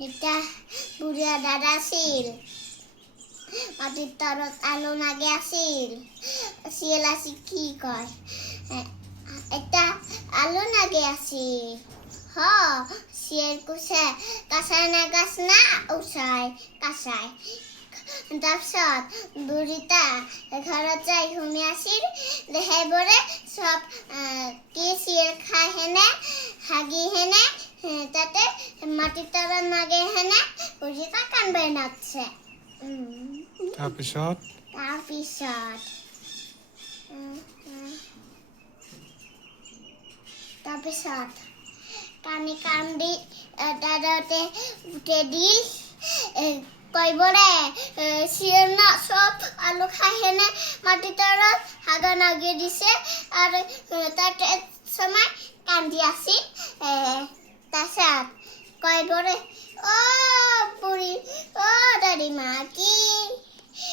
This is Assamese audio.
এটা বুঢ়া দাদা আছিল মাটিৰ তলত আলু নাগে আছিল শিয়াল আছিল কি কয় এটা আলু নাগে আছিল শিয়াল কৈছে কাছাই না গাছ না উচাই কাছাই তাৰপিছত বুঢ়ীটা ঘৰত যাই ঘুমি আছিল সেইবোৰে চব কি শিয়াল খাই হেনে হাগি হেনে তাতে মাটিৰ তলত নাগে হেনে বুঢ়ীটা কান্দে নাচছে তাৰপিছত কানি কান্দি দাদাতে উঠে দিল কইবৰে শিয়াল না সব আলু খাই হেনে মাটিৰ তলত হাগা নাগি দিছে আৰু তাতে সময় কান্দি আছিল তাৰপিছত কইবৰে অ বুঢ়ী অ দাদিমা কি